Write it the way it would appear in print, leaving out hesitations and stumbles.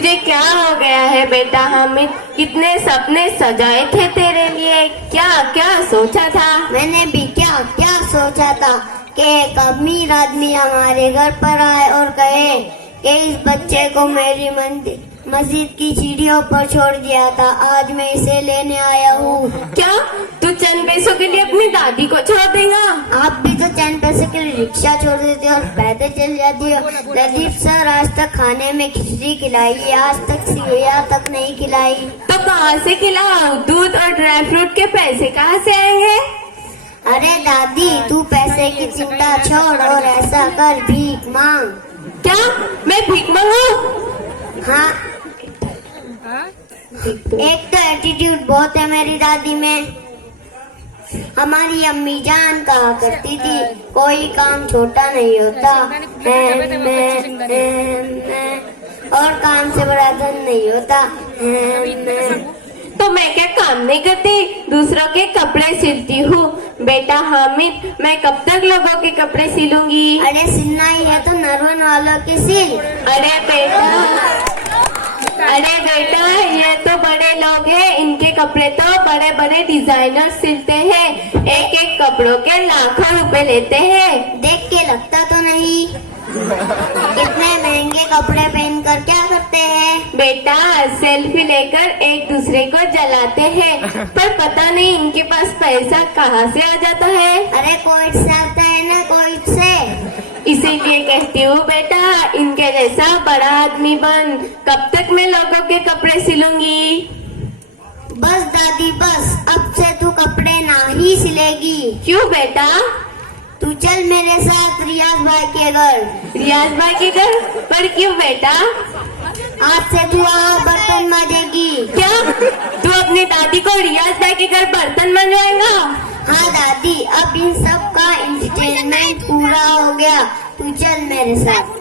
तुझे क्या हो गया है बेटा हामिद? कितने सपने सजाए थे तेरे लिए, क्या क्या सोचा था? मैंने भी क्या क्या सोचा था कि एक अमीर आदमी हमारे घर पर आए और कहे कि इस बच्चे को मेरी मस्जिद की सीढ़ियों पर छोड़ दिया था, आज मैं इसे लेने आया हूँ। क्या तू चंद पैसों के लिए अपनी दादी को छोड़ देगा? आप भी तो चंद पैसे के लिए रिक्शा छोड़ देते हो और पैदल चल जाती हो। लतीफ सर आज तक खाने में खिचड़ी खिलाई, आज तक सिवैया तक नहीं खिलाई। तो कहाँ से खिलाऊं? दूध और ड्राई फ्रूट के पैसे कहाँ से आएंगे? अरे दादी, तू पैसे की चिंता छोड़ और ऐसा कर, भीख मांग। क्या मैं भीख मांगू? हाँ, एक तो एटीट्यूड बहुत है मेरी दादी में। हमारी अम्मी जान कहा करती थी कोई काम छोटा नहीं होता, और काम से बड़ा धन नहीं होता। तो मैं क्या काम नहीं करती? दूसरों के कपड़े सिलती हूँ। बेटा हामिद, मैं कब तक लोगों के कपड़े सिलूंगी? अरे सिलना ही है तो नरवन वालों के सिल। अरे बेटा ये तो बड़े लोग हैं, इनके कपड़े तो बड़े बड़े डिजाइनर सिलते हैं, एक एक कपड़ों के लाखों रुपए लेते हैं। देख के लगता तो नहीं। इतने महंगे कपड़े पहनकर क्या करते हैं? बेटा सेल्फी लेकर एक दूसरे को जलाते हैं, पर पता नहीं इनके पास पैसा कहाँ से आ जाता है। अरे कोविड से आता है ना, कोविड से। इसीलिए कहती हूँ बेटा, इनके जैसा बड़ा आदमी बन। कब तक मैं लोगों के कपड़े सिलूंगी? बस दादी बस, अब से तू कपड़े ना ही सिलेगी। क्यों बेटा? तू चल मेरे साथ रियाज भाई के घर। रियाज भाई के घर? पर क्यों बेटा? आज से तू बर्तन मांजेगी। क्या तू अपनी दादी को रियाज भाई के घर बर्तन मनवाएगा? हाँ दादी, अब इन सब का एंटरटेनमेंट पूरा हो गया, तू चल मेरे साथ।